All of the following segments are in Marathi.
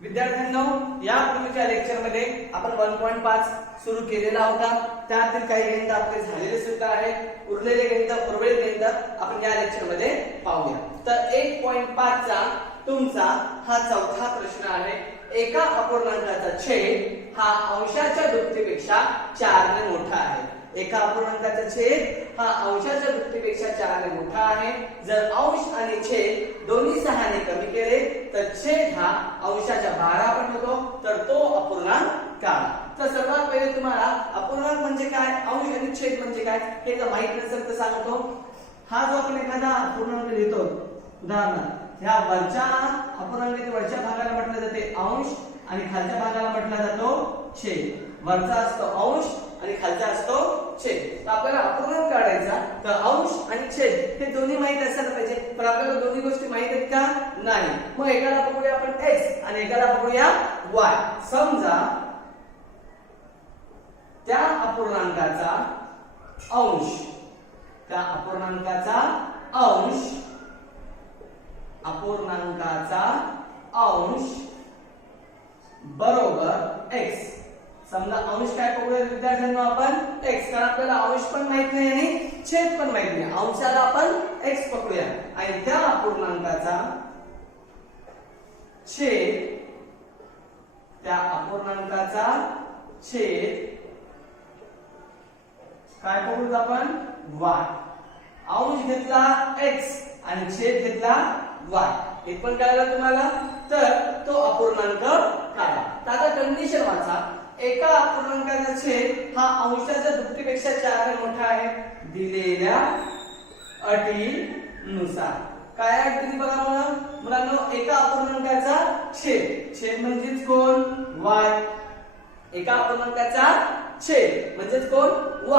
विद्यार्थ्यांनो, या पूर्वीच्या लेक्चर मध्ये आपण 1.5 सुरू केलेला होता. त्यातील काही गणित आपले झालेले सुद्धा आहेत. उरलेले उर्वरित गणित आपण या लेक्चर मध्ये पाहूया. तर 1.5 चा तुमचा हा चौथा प्रश्न आहे. एका अपूर्णांकाचा छेद हा अंशाच्या दुप्पटीपेक्षा 4 ने मोठा आहे. एका अपूर्णांकाचा छेद हा अंशाच्या दुप्पटीपेक्षा 4 ने मोठा आहे. जर अंश आणि छेद दोन्ही 6 ने कमी केले तर छेद हा अंशाच्या 12 पट होतो. तर तो अपूर्णांक काढा. तर सर्वात पहिले तुम्हाला अपूर्णांक म्हणजे काय, अंश आणि छेद म्हणजे काय हे जर माहित नसेल तर सांगतो. हा जो आपण एखादा अपूर्णांक लिहितो, उदाहरणार्थ ह्या वरच्या अपूर्णांकाच्या वरच्या भागाला म्हटलं जाते अंश आणि खालच्या भागाला म्हटला जातो छेद. वरचा असतो अंश आणि खालचा असतो छेद. तर आपल्याला अपूर्णांक काढायचा तर अंश आणि छेद हे दोन्ही माहित असायला पाहिजे. पण आपल्याला दोन्ही गोष्टी माहित आहेत का? नाही. मग एकाला पकडूया आपण x आणि एकाला पकडूया y. समजा त्या अपूर्णांकाचा अंश बरोबर x. समजा अंश काय पकडूया विद्यार्थ्यांनो आपण x, कारण आपल्याला अंश पण माहित नाही आणि छेद पण माहित नाही. अंशाला आपण x पकडूया आणि त्या अपूर्णांकाचा छेद काय पकडू आपण y. अंश घेतला x आणि छेद घेतला y. हे पण कळलं तुम्हाला. तर तो अपूर्णांक काढा. आता कंडिशन वाचा. एका अपूर्णांकाचा छेद हा अंशाच्या दुप्पटीपेक्षा 4 ने मोठा आहे. दिलेल्या अटीनुसार काय अट दिली बघा मुलांनो. एका अपूर्णांकाचा छेद म्हणजेच कोण y. एका अपूर्णांकाचा छेद म्हणजेच कोण y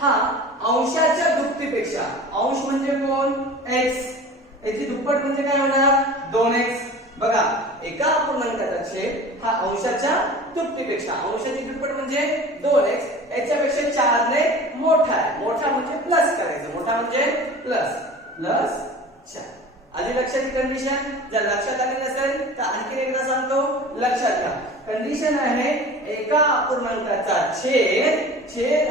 हा अंशाच्या दुप्पटीपेक्षा, अंश म्हणजे कोण x, याची दुप्पट म्हणजे काय होणार 2x. बघा, एका अपूर्णांकाचा छेद हा अंशाच्या दुप्पटीपेक्षा, अंशाची दुप्पट म्हणजे 2x, याच्यापेक्षा 4 ने मोठा आहे. मोठा म्हणजे प्लस करायचं, मोठा म्हणजे प्लस 4. आधी लक्षात कंडिशन. जर लक्षात आली नसेल तर आणखी एकदा सांगतो, लक्षात घ्या. कंडिशन आहे एका अपूर्णांकाचा छेद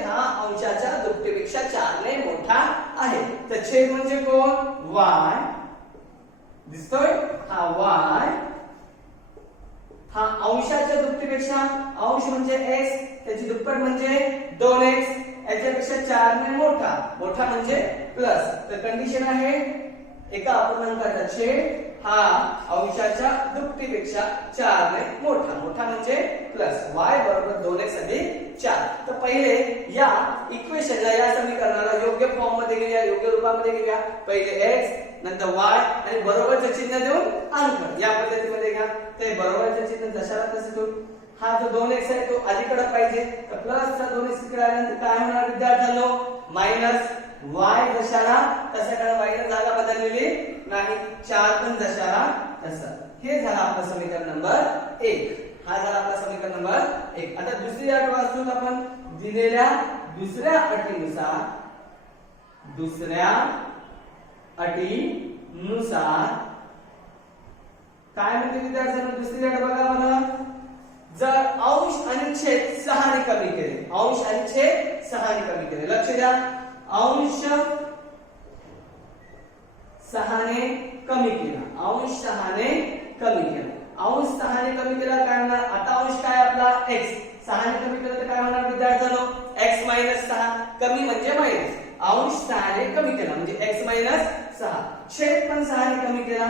हा अंशाच्या दुप्पटीपेक्षा 4 ने मोठा आहे. तर छेद म्हणजे कोण y. दिसतोय हा y हा अंशाच्या दुप्पटीपेक्षा, अंश म्हणजे x, त्याची दुप्पट म्हणजे 2x, याच्यापेक्षा 4 ने मोठा म्हणजे प्लस. तर कंडिशन आहे एका अपूर्णांकाचा छेद हा अंशाच्या दुप्पटीपेक्षा 4 ने मोठा म्हणजे प्लस. y बरोबर 2x अधिक 4. तर पहिले या इक्वेशनला, या समीकरणाला योग्य फॉर्म मध्ये घेऊया, योग्य रूपामध्ये घेऊया. पहिले x नंतर y आणि बरोबरचे चिन्ह देऊन अंक या पद्धतीमध्ये घ्या. ते बरोबरचे चिन्ह जशाला तसे देऊन हा जो 2x आहे तो अलीकडे पाहिजे. तर प्लसचा 2x इकडे आल्यानंतर काय होणार विद्यार्थ्यांनो, मायनस y जशाला तशाकडे y जागा बदललेली नाही. 4 पण जशाला तसा. हे झालं आपलं समीकरण नंबर 1. हा झाला आपला समीकरण नंबर 1. आता दुसरी अट वाचून आपण दिलेल्या दुसऱ्या अटीनुसार काय म्हणते विद्यार्थ्यांनो, दुसरी अट बघा बरं. जर अंश आणि छेद 6 ने कमी केले, अंश आणि छेद 6 ने कमी केले, लक्ष द्या. अंश 6 ने कमी केला, अंश 6 ने कमी केला काय होणार. आता अंश काय आपला x, 6 ने कमी केला तर काय होणार विद्यार्थ्यांनो, x - 6. कमी म्हणजे मायनस, अंश 6 ने कमी केला म्हणजे x - 6. छेद पण 6 ने कमी केला,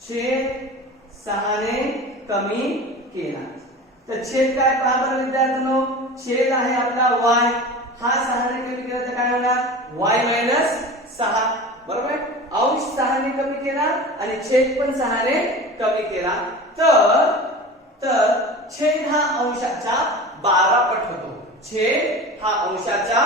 छेद 6 ने कमी केला. तर छेद काय पहा बरं विद्यार्थ्यांनो, छेद आहे आपला y, हा 6 ने कमी केला तर काय होणार y - 6. बरोबर. अंश 6 ने कमी केला आणि छेद पण 6 ने कमी केला. तर छेद हा अंशाच्या 12 पट होतो. छेद हा अंशाच्या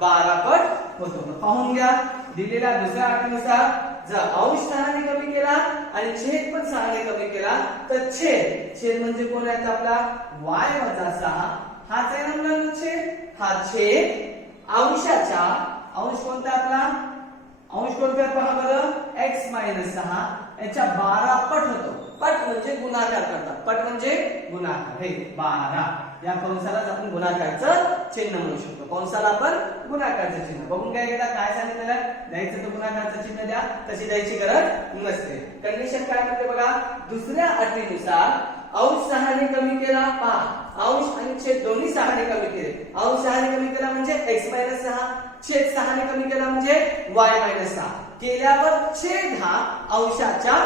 12 पट होतो. पाहून घ्या दिलेल्या दुसऱ्या अटीनुसार जर अंश 6 ने कमी केला आणि छेद पण 6 ने कमी केला तर छेद म्हणजे कोण आहे आपला y - 6. हाच आहे ना मुलांना छेद. हा छेद अंशाच्या, अंश कोणता आपला, अंश कोणता पहा बरं x - 6 याच्या 12 पट होतो. पट म्हणजे गुणाकार करतात. पट म्हणजे गुणाकार. हे 12 या कंसालाच आपण गुणाकारचं चिन्ह म्हणू शकतो. कंसाला आपण गुणाकारचं चिन्ह बघून काय एकदा काय सांगितलेलं द्यायचं तर गुणाकारचं चिन्ह द्या, तशी द्यायची गरज नसते. कंडिशन काय म्हणते बघा, दुसऱ्या अटीनुसार अंश 6 ने कमी केला. पहा अंश आणि छेद दोन्ही 6 ने कमी केले. अंश 6 ने कमी केला म्हणजे x 6, छेद 6 ने कमी केला म्हणजे y 6. केल्यावर छेद हा अंशाच्या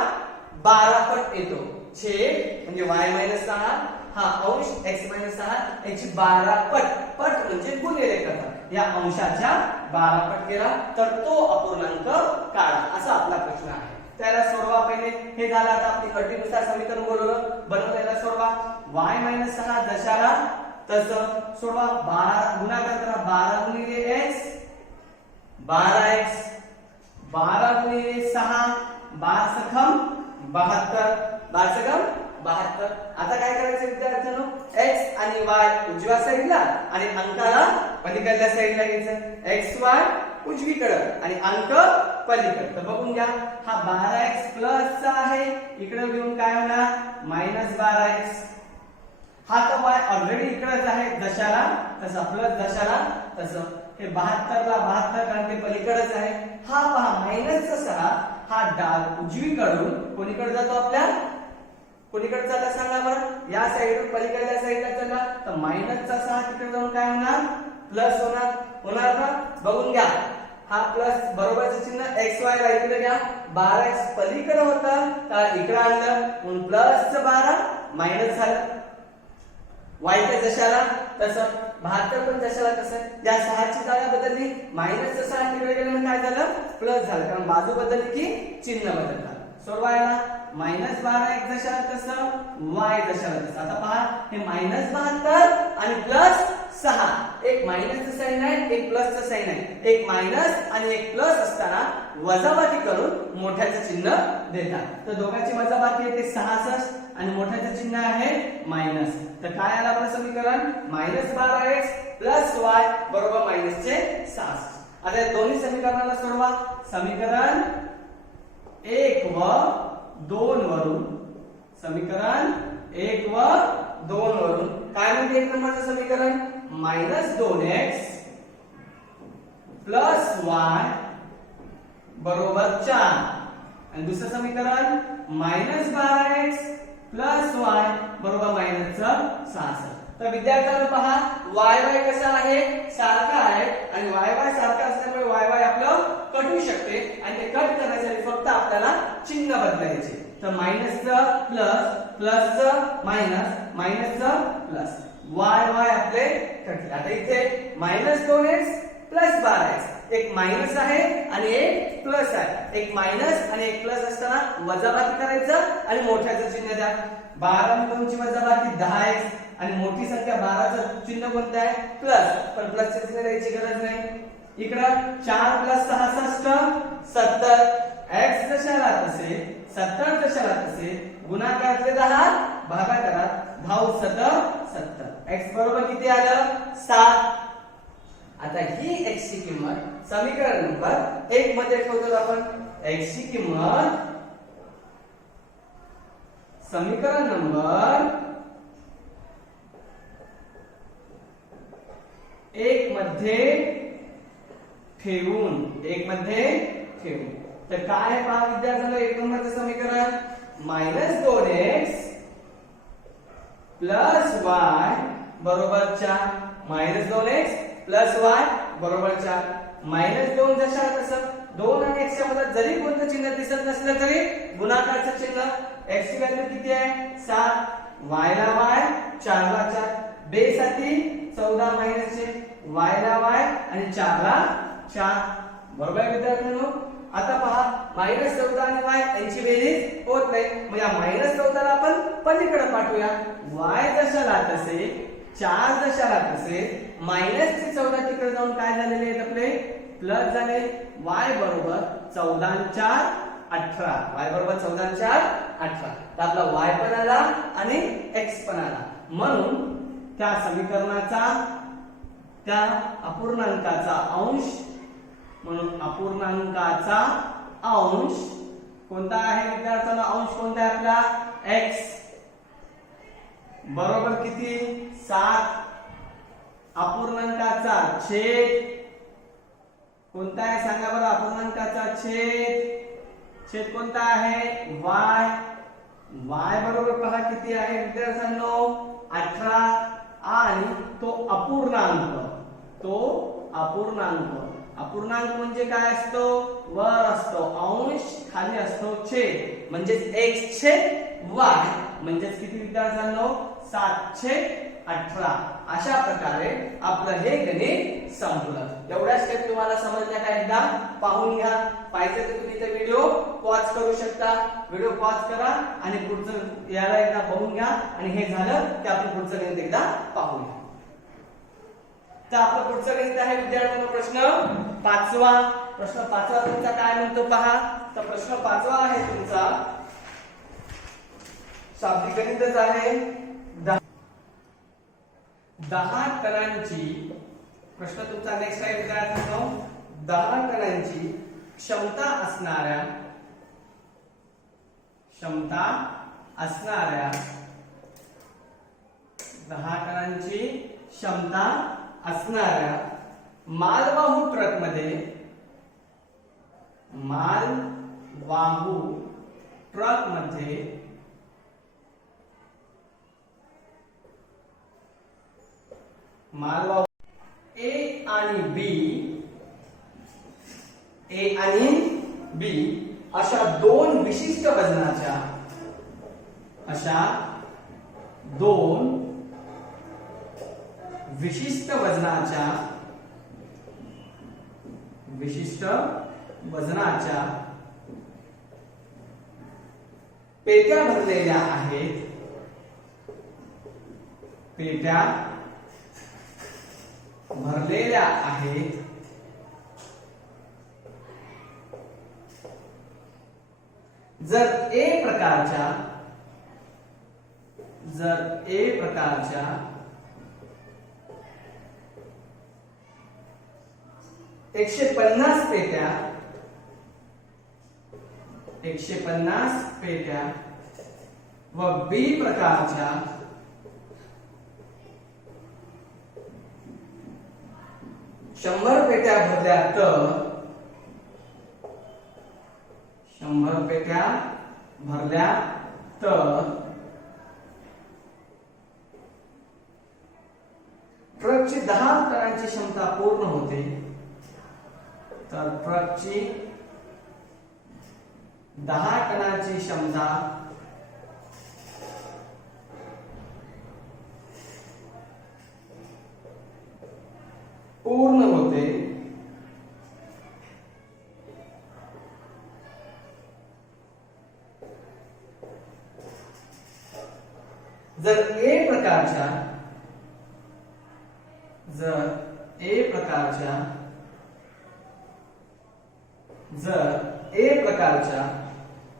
12 पट येतो. छेद म्हणजे y 6 हा अंश x 6 याची 12 पट. पट म्हणजे गुणिले करतात. या अंशाच्या 12 पट केला तर तो अपूर्णांक काढा, असा आपला प्रश्न आहे. त्याला सोडवा पहिले. हे झालं. आता आपली अटीनुसार समीकरण बनवलेला सोडवा. y 6 दशाला तसं सोडवा. 12 गुणाकार करा. 12 गुणिले x 12x 12 गुणिले 6 12 सखम 72 12 सखम 72. आता काय करायचं विद्यार्थ्यांनो, x आणि y उजव्या साईडला आणि अंकाला पलीकडल्या साईडला घ्यायचं. x y उजवीकडे आणि अंक पलीकडे. तर बघून घ्या, हा 12x प्लस चा आहे, इकडे घेऊन काय होणार -12x. हा तर y ऑलरेडी इकडेच आहे दशाला तसा, प्लस दशाला तसं. हे 72 ला 72 कारण ते पलीकडेच आहे. हा पहा -6 हा उजवीकडून कोणीकडे जातो, आपल्या कोणीकडे चालला सांगा बरं, या साईडून पलीकडल्या साईडला चालला. तर -6 तिकडे जाऊन काय होणार प्लस होणार का बघून घ्या. हा प्लस बरोबरचं चिन्ह xy ला इकडे घ्या. 12x पलीकडे होता तर इकडे आणलं म्हणून +12 मायनस झालं. y च्या दशाला तसं 72 पण दशाला तसं. या 6 ची जागा बदलली, -6 तिकडे गेलं म्हणजे काय झालं प्लस झालं, कारण बाजू बदलली की चिन्ह बदललं. सोडवायला -12 दशाला तसं y दशाला तसं. आता पहा हे -72 आणि +6 एक मायनसचं साइन आहे, एक प्लसचं साइन आहे. एक मायनस आणि एक प्लस असताना वजाबाकी करून मोठ्याचं चिन्ह देतात. तर दोघांची वजाबाकी येते 66 आणि मोठ्याचं चिन्ह आहे मायनस. तर काय आलं आपलं समीकरण -12x y बरोबर -66. आता या दोन्ही समीकरणाला सोडवा. समीकरण 1 व 2 वरून, समीकरण 1 व 2 वरून काय म्हणते एक नंबरचं समीकरण -2x y बरोबर 4. आणि दुसरं समीकरण -12x y बरोबर -66. तर विद्यार्थ्यांनो पहा y कसा आहे सारखा आहे आणि y सारखा असल्यामुळे y आपलं कट होऊ शकते आणि ते कट करण्यासाठी फक्त आपल्याला चिन्ह बदलायचे. तर मायनसचं प्लस, प्लसचं मायनस, मायनसचं प्लस, y आपले कटले. आता इथे -2x 12x एक मायनस आहे आणि एक प्लस आहे. एक मायनस आणि एक प्लस असताना वजाबाकी करायचं आणि मोठ्याचं चिन्ह द्या. 12 आणि 2 ची वजाबाकी 10x आणि मोठी संख्या 12चं चिन्ह कोणतं आहे प्लस, पण प्लसचे चिन्ह द्यायची गरज नाही. इकडं 4 + 66 70 x दशाला तसे 70 दशाला तसे गुणाकारातले 10 भागाकारात 10 70 x बरोबर किती आलं 7. आता ही x ची किंमत समीकरण नंबर 1 मध्ये ठेवतो आपण. x ची किंमत समीकरण नंबर 1 मध्ये ठेवून, 1 मध्ये ठेवून. तर काय आहे पहा विद्यार्थ्यांनो, 1 नंबरचं समीकरण -2x y बरोबर 4. -2x y बरोबर 4. -2 दशाला कसं 2 आणि x च्या मध्ये जरी कोणतं चिन्ह दिसत नसलं तरी गुणाकारचं चिन्ह. x ची व्हॅल्यू किती आहे 7, y ला y 4 ला 4, बेसाठी 14 मायनसचे, y ला y आणि 4 ला 4 बरोबर आहे विद्यार्थ्यांनो. आता पहा -14 आणि y यांची बेरीज होत नाही, मग या -14 ला आपण पलीकडे पाठवूया. y दशाला तसे 4 दशाला तसे -14 तिकडे जाऊन काय झालेले आहेत आपले प्लस झाले. y बरोबर 14 आणि 4 18, y बरोबर 14 आणि 4 18. तर आपला y पण आला आणि x पण आला. म्हणून त्या समीकरणाचा, त्या अपूर्णांकाचा अंश, म्हणून अपूर्णांकाचा अंश कोणता आहे विद्यार्थ्यांना, अंश कोणता आहे आपला x बरोबर किती 7 अपूर्णांकाचा छेद कोणता आहे सांगा बरं अपूर्णांकाचा छेद कोणता आहे y बरोबर पहा किती आहे विद्यार्थ्यांनो 18 आणि तो अपूर्णांक म्हणजे काय असतो वर असतो अंश खाली असतो छेद म्हणजे x छेद y म्हणजेच किती विद्यार्थ्यांनो 7/18 अशा प्रकारे आपलं हे गणित संपलं एवढ्या स्टेप तुम्हाला समजल्या का एकदा पाहून घ्या पाहिजे तर तुम्ही ते व्हिडिओ पॉज करू शकता व्हिडिओ पॉज करा आणि पुढचं याला एकदा बघून घ्या आणि हे झालं की आपण पुढचं गणित एकदा पाहूया तर आपलं पुढचं गणित आहे विद्यार्थ्यांनो प्रश्न पाचवा तुमचा काय म्हणतो पहा तर प्रश्न 5वा आहे तुमचा शाब्दिक गणितच आहे 10 टनांची प्रश्न तुमचा नेक्स्ट आहे विद्यार्थ्यांनो 10 टनांची क्षमता असणाऱ्या 10 टनांची क्षमता असणाऱ्या मालवाहू ट्रकमध्ये मालवाहू ए आणि बी अशा दोन विशिष्ट वजनाच्या पेट्या भरलेल्या आहेत जर ए प्रकारच्या 150 पेट्या व बी प्रकारच्या 100 पेट्या भरल्या तर ट्रकची 10 टनांची क्षमता पूर्ण होते तर ट्रकची 10 टनांची क्षमता पूर्ण होते जर ए प्रकारच्या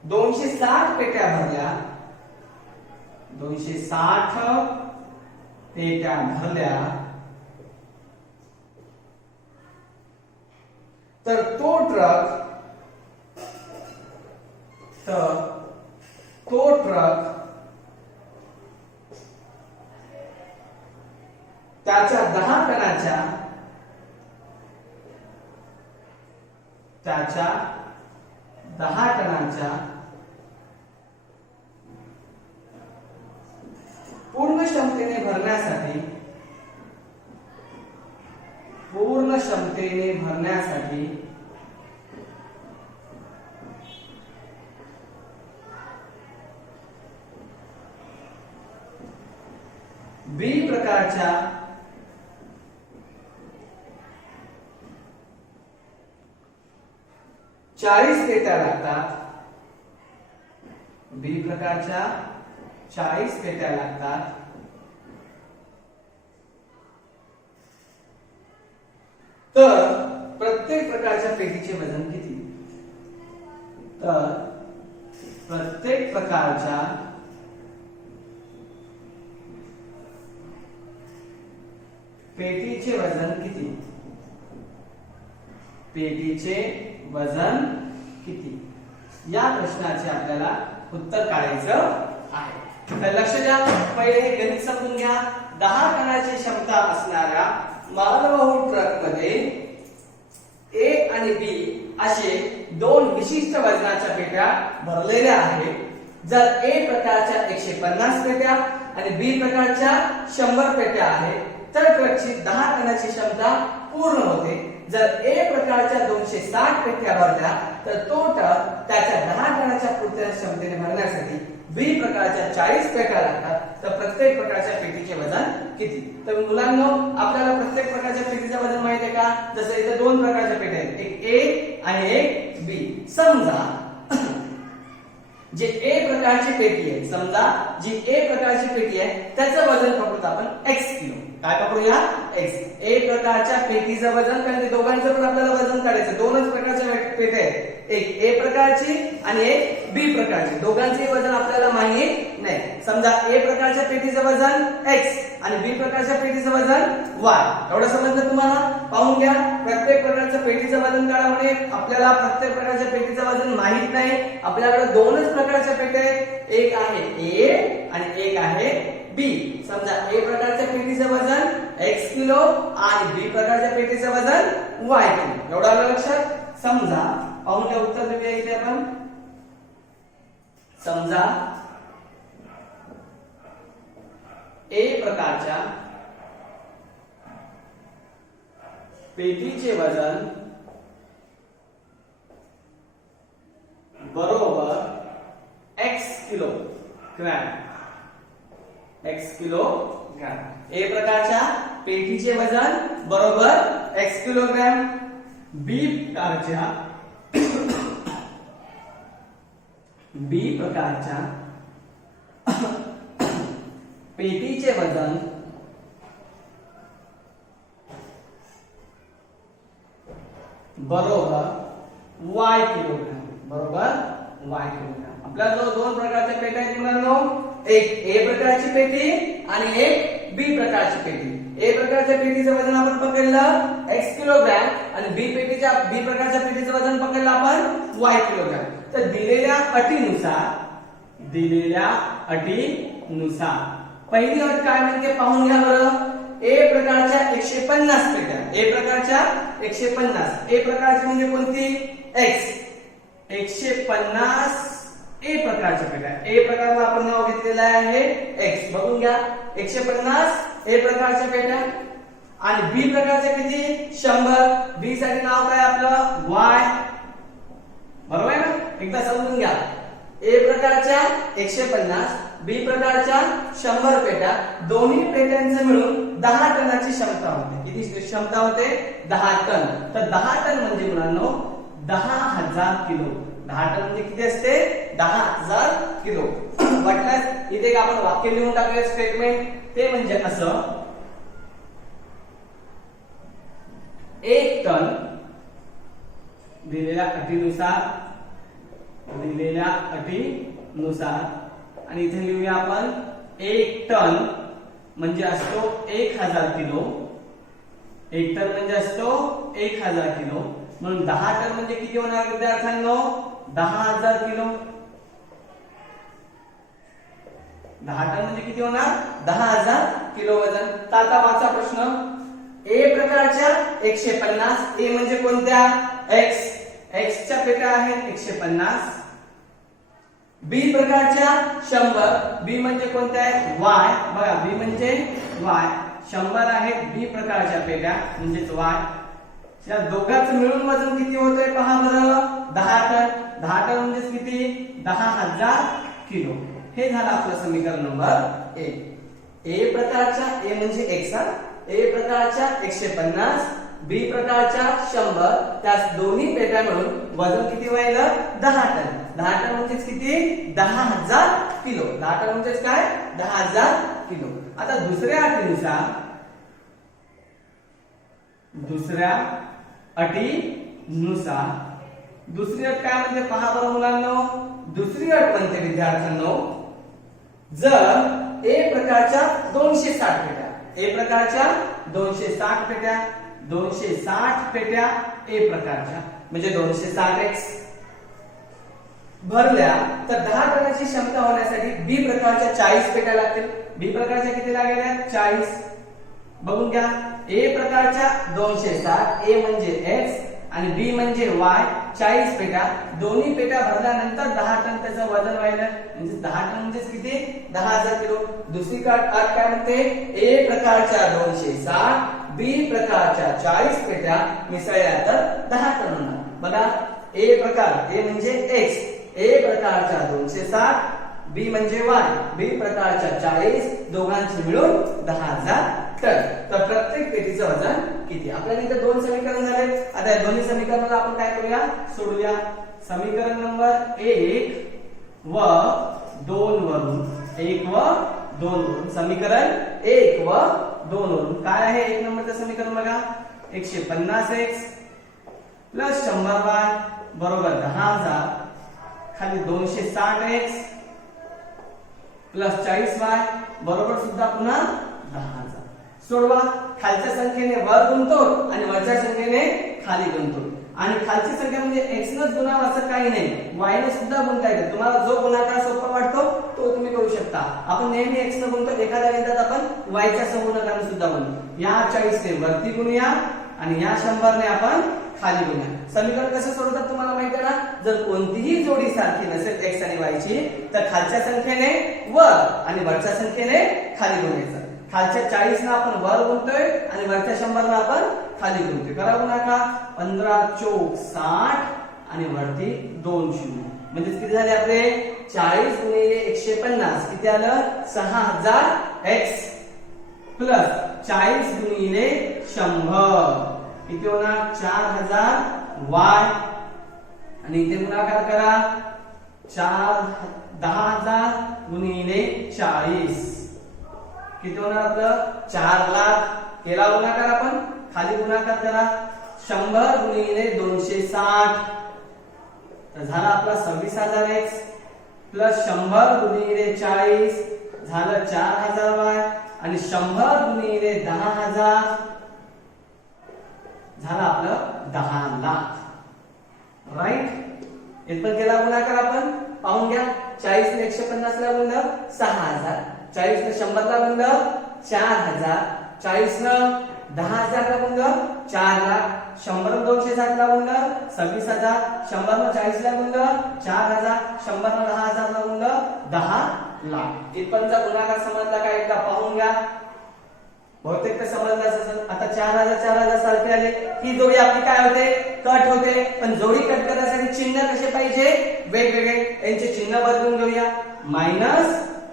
260 पेट्या भरल्या तर तो ट्रक त्याच्या 10 टनाच्या पूर्ण क्षमतेने भरण्यासाठी बी प्रकारच्या 40 पेट्या लागतात तर प्रत्येक प्रकारच्या पेटीचे वजन किती तर प्रत्येक प्रकारच्या पेटीचे वजन किती या प्रश्नाचे आपल्याला उत्तर काढायचं आहे. तर लक्ष द्या, पहिले हे गणित समजून घ्या. 10 टनाची क्षमता असणाऱ्या मालवाहू ट्रक मध्ये ए आणि बी असे दोन विशिष्ट वजनाच्या पेट्या भरलेल्या आहेत. जर ए प्रकारच्या 150 पेट्या आणि बी प्रकारच्या 100 पेट्या आहेत तर ट्रकची 10 टनाची क्षमता पूर्ण होते. जर ए प्रकारच्या 260 पेट्या भरल्या तर तो ट्रक त्याच्या 10 टनाच्या पुढच्या क्षमतेने भरण्यासाठी बी प्रकारच्या 40 पेट्या लागतात. तर प्रत्येक प्रकारच्या पेटीचे वजन किती? तर मुलांनो, आपल्याला प्रत्येक प्रकारच्या पेटीचं वजन माहिती आहे का? जसं इथे दोन प्रकारच्या पेट्या आहेत, एक ए आणि एक बी. समजा जे ए प्रकारची पेटी आहे, समजा जी ए प्रकारची पेटी आहे त्याचं वजन पकडूत आपण x किलो. काय पकडूया? x. ए प्रकारच्या पेटीचं वजन, कारण ते दोघांचं पण आपल्याला वजन काढायचं. दोनच प्रकारच्या पेट्या आहेत, एक ए प्रकारची आणि एक बी प्रकारची. दोघांचेही वजन आपल्याला माहित नाही. समजा ए प्रकारच्या पेटीचं वजन x आणि बी प्रकारच्या पेटीचं वजन y. एवढं समजलं तुम्हाला? पाहून घ्या, प्रत्येक प्रकारच्या पेटीचं वजन काढावणे. आपल्याला प्रत्येक प्रकारच्या पेटीचं वजन माहित नाही. आपल्याकडे दोनच प्रकारच्या पेट्या आहेत, एक आहे ए आणि एक आहे बी. समजा ए प्रकारच्या पेटीचं वजन x किलो आणि बी प्रकारच्या पेटीचं वजन y किलो. एवढं आलं लक्षात? समजा, पाहून घ्या, उत्तर देऊया इथे आपण. समजा ए प्रकारच्या पेटीचे वजन बरोबर x kilogram. x kilogram. A प्रकारच्या पेटीचे वजन बरोबर x किलोग्रॅम. बी प्रकारच्या पेटीचे वजन बरोबर y किलोग्रॅम. बरोबर y किलोग्रॅम. आपल्याजवळ दोन प्रकारच्या पेट्या आहेत मुलांनो, एक ए प्रकारची पेटी आणि एक बी प्रकारची पेटी. ए प्रकारच्या पेटीचं वजन आपण पकडलं x किलोग्रॅम आणि बी प्रकारच्या पेटीचं वजन पकडलं आपण y किलोग्रॅम. तर दिलेल्या अटीनुसार पहिली अट काय म्हणते पाहून घ्या बरं. ए प्रकारच्या 150 पेट्या, ए प्रकारच्या 150, ए प्रकारची म्हणजे कोणती? x. 150 ए प्रकारच्या पेट्या. ए प्रकारला आपण नाव घेतलेलं आहे x. बघून घ्या, 150 ए प्रकारच्या पेट्या आणि बी प्रकारच्या किती? 100. बी साठी नाव काय आपलं? y. बरोबर आहे ना? एकदा समजून घ्या. ए प्रकारच्या 150, बी प्रकारच्या 100 पेट्या, दोन्ही पेट्यांचं मिळून 10 टनाची क्षमता होते. किती क्षमता होते? 10 टन. तर 10 टन म्हणजे मुलांनो 10,000 किलो. 10 टन म्हणजे किती असते? 10,000 किलो. वाटल्यास इथे आपण वाक्य लिहून टाकूया, स्टेटमेंट. ते म्हणजे असं, 1 टन दिलेल्या अटीनुसार आणि इथे लिहूया आपण 1 टन म्हणजे असतो 1000 किलो. 1 टन म्हणजे असतो 1000 किलो. म्हणून 10 टन म्हणजे किती होणार विद्यार्थ्यांनो? 10,000 किलो. 10 टन म्हणजे किती होणार? 10,000 किलो वजन. तर आता वाचा प्रश्न. ए प्रकारच्या 150, ए म्हणजे कोणत्या? x. x च्या पेट्या आहेत 150. बी प्रकारच्या 100, बी म्हणजे कोणत्या आहे? y. बघा, बी म्हणजे y. 100 आहेत बी प्रकारच्या पेट्या म्हणजेच y. या दोघांचं मिळून वजन किती होतंय पहा बरं. 10 टन. 10 टन म्हणजे किती? 10,000 किलो. हे झालं आपलं समीकरण नंबर 1. ए प्रकारच्या, ए म्हणजे x, ए प्रकारच्या 150, बी प्रकारच्या 100, त्या दोन्ही पेट्या मिळून वजन किती व्हायला? 10 टन. 10 टन म्हणजे किती? 10,000 किलो. 10 टन म्हणजे काय? 10,000 किलो. आता दुसऱ्या अटीनुसार, दुसरी अट काय म्हणते पहा बरं मुलांनो. दुसरी अट म्हणते विद्यार्थ्यांनो, जर ए प्रकारच्या 260 पेट्या, ए प्रकारच्या 260 पेट्या, 260 पेट्या ए प्रकारच्या म्हणजे 260x, भरल्या तर 10 टनाची क्षमता होण्यासाठी बी प्रकारच्या 40 पेट्या लागतील. बी प्रकारच्या किती लागेल? 40. बघून घ्या. ए प्रकारच्या 260, ए म्हणजे x आणि बी म्हणजे y, 40 पेट्या. दोन्ही पेट्या भरल्यानंतर 10 टन त्याचं वजन व्हायला, म्हणजे 10 टन म्हणजे किती? 10,000 किलो. दुसरी अट काय म्हणते? ए प्रकारच्या 260, बी प्रकारच्या 40 पेट्या मिसळल्या तर 10 टन होणार. बघा, ए प्रकार, ए म्हणजे x, ए प्रकारच्या 260, बी म्हणजे y, बी प्रकारच्या 40, दोघांची मिळून 10,000 टन. तर प्रत्येक पेटीचं वजन किती? आपल्याला इथे 2 समीकरण झाले. आता या दोन्ही समीकरणाला आपण काय करूया? सोडूया. समीकरण नंबर 1 व 2 वरून, 1 व 2 वरून, समीकरण 1 व 2 वरून काय आहे? 1 नंबरचं समीकरण बघा, 150x प्लस 100y बरोबर 10,000, खाली 260x प्लस 40y बरोबर सुद्धा पुन्हा 10,000. सोडवा. खालच्या संख्येने वर गुणतो आणि वरच्या संख्येने खाली गुणतो. आणि खालची संख्या म्हणजे x नच गुणावं असं काही नाही, y ने सुद्धा गुणता येते. तुम्हाला जो गुणाकार सोपा वाटतो तो तुम्ही करू शकता. आपण नेहमी x न गुणतो, एखाद्या गणितात आपण y च्या संपूर्णकाने सुद्धा गुणतो. या 40 ने वरती गुणूया आणि या 100 ने आपण खाली गुणूया. समीकरण कसं सोडवतात तुम्हाला माहिती आहे ना? जर कोणतीही जोडी सारखी नसेल x आणि y ची, तर खालच्या संख्येने वर आणि वरच्या संख्येने खाली गुणायचं. खालच्या 40 ना आपण वर गुणतोय आणि वरच्या 100 ना आपण खाली गुणतोय. करा गुणाकार. 15 चौक 60 आणि वरती 2 शून्य, म्हणजे किती झाले आपले? 40 गुणिले 150 किती आलं? 6000x प्लस 40 गुणिले 100 किती होणार? 4000y. आणि इथे गुणाकार करा. 10,000 गुणिले 40 किती होणार आपलं? 4 लाख. केला गुणाकार आपण, खाली गुणाकार करा. 100 गुणिले 260 तर झाला आपला 26,000x प्लस 100 गुणिले 40 झालं 4000y आणि 100 गुणिले 10,000 झाला आपलं 10 लाख. राईट. इथं केला गुणाकार आपण, पाहून घ्या. 40 ने 150 ला गुणलं 6000, 40 ने 100 ला गुणलं 4000, 40 ने 10,000 ला गुणलं 4 लाख, 100 ने 260 ला गुणलं 26,000, 100 ने 40 ला गुणलं 4000, 100 ने 10,000 ला गुणलं 10 लाख. इथपर्यंतचा गुणाकार समजला का? एकदा पाहून घ्या. बहुतेक तर समजलं असेल. आता 4000 सारखे आले. ही जोडी आपली काय होते? कट होते. पण जोडी कट करण्यासाठी चिन्ह कसे पाहिजे? वेगवेगळे. यांचे चिन्ह बदलून घेऊया. मायनस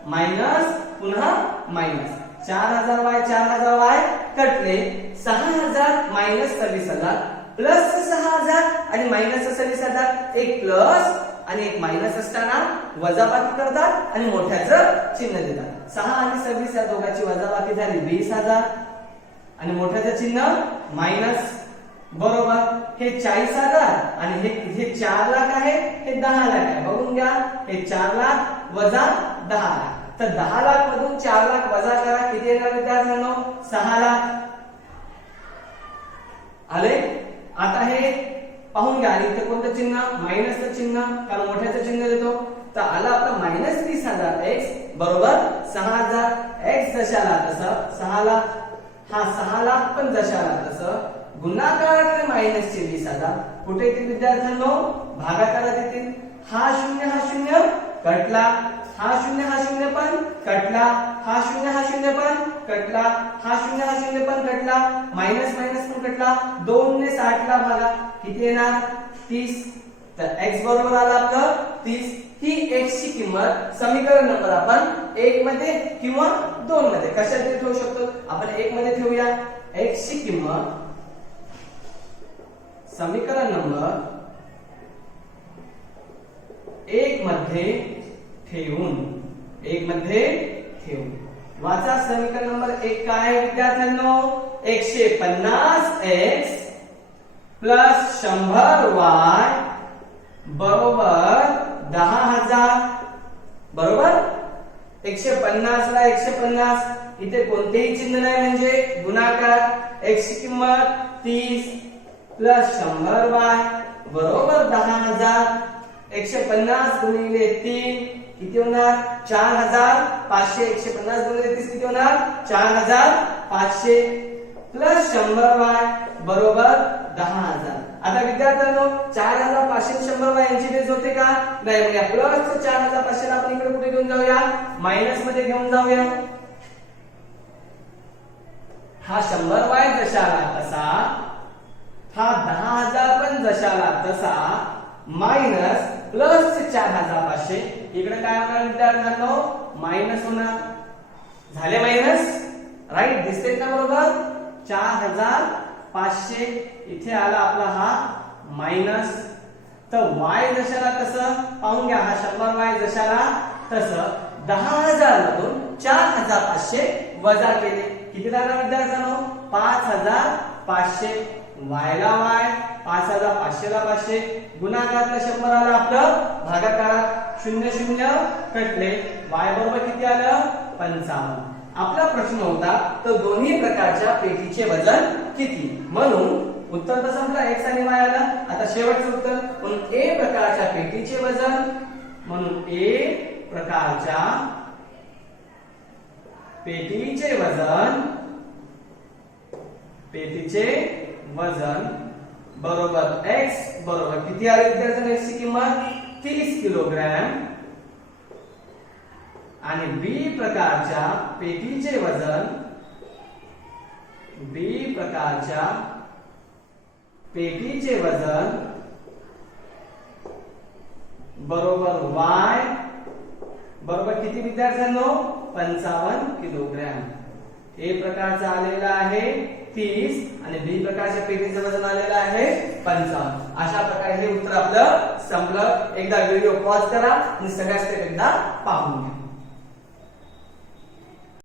मायनस पुन्हा मायनस. 4000y कटले. 6000 मायनस 26,000 प्लस 6000 आणि मायनस 26,000. एक प्लस आणि एक मायनस असताना वजाबाकी करतात आणि मोठ्याचं चिन्ह देतात. 6 आणि 26 या दोघांची वजाबाकी झाली 20,000 आणि मोठ्याचं चिन्ह मायनस. बरोबर. हे 40,000 आणि हे 4 लाख आहे, हे 10 लाख आहे. बघून घ्या. हे 4 लाख वजा 10 लाख. तर 10 लाख मधून 4 लाख वजा करा. किती येणार विद्यार्थ्यांनो? 6 लाख आले. आता हे पाहून घ्या. आणि इथे कोणतं चिन्ह? मायनसचं चिन्ह, कारण मोठ्याचं चिन्ह देतो. तर आला आपला मायनस 20,000x बरोबर 6000. x जशाला तसं 6 लाख. हा 6 लाख पण जशाला तसं. गुणाकाराकडे मायनस 20,000 कुठे येतील विद्यार्थ्यांनो? भागाकारात येतील. हा शून्य कटला. हा शून्य पण कटला. हा शून्य पण कटला. हा शून्य पण कटला. मायनस पण कटला. 2 ने 60 ला भागा. किती येणार? 30. तर x बरोबर आला आपलं 30. ही x ची किंमत समीकरण नंबर आपण 1 मध्ये किंवा 2 मध्ये कशात ठेवू शकतो? आपण 1 मध्ये ठेवूया. x ची किंमत समीकरण नंबर 1 मध्ये ठेवून वाचा. समीकरण नंबर 1 काय आहे विद्यार्थ्यांनो? 150x प्लस 100y बरोबर 10,000. बरोबर. 150 ला 150. इथे कोणतेही चिन्ह नाही म्हणजे गुणाकार. x ची किंमत 30 प्लस 100y बरोबर 10,000. 150 गुणिले 3 किती होणार 4500. 150 गुणिले 30 किती होणार 4500 प्लस 100y बरोबर 10,000. आता विद्यार्थ्यांनो 4500 आणि 100y यांची बेरीज होते का नाही. मग या प्लस 4500 ला आपण इकडे कुठे घेऊन जाऊया मायनस मध्ये घेऊन जाऊया. हा 100y जशाला तसा हा 10,000 पण जशाला तसा मायनस प्लस 4500 इकडे काय होणार विद्यार्थ्यांनो मायनस होणार. झाले मायनस राईट दिसते ना बरोबर 4500 इथे आला आपला हा मायनस. तर y जशाला तसं पाहून घ्या. हा 100y जशाला तसं 10,000 मधून 4500 वजा केले किती राहणार विद्यार्थ्यांनो 5500. y ला y 5500 ला 500 गुणाकारातला 100 आला आपलं भागाकारात 0 0 कटले y बरोबर किती आलं 55. आपला प्रश्न होता तर दोन्ही प्रकारच्या पेटीचे वजन किती. म्हणून उत्तर तर संपलं x आणि y आला. आता शेवटचं उत्तर म्हणून a प्रकारच्या पेटीचे वजन म्हणून a प्रकारच्या पेटीचे वजन बरोबर x बरोबर किती आले विद्यार्थ्यांनो x ची किंमत 30 किलोग्रॅम आणि b प्रकारच्या पेटीचे वजन बरोबर y बरोबर किती विद्यार्थ्यांनो 55 किलोग्रॅम. ए प्रकारचा आलेला आहे 30 आणि बी प्रकारच्या पेटीचं वजन आलेलं आहे 55. अशा प्रकारे हे उत्तर आपलं संपलं. एकदा व्हिडिओ पॉज करा आणि सगळ्या स्टेप एकदा पाहून घ्या.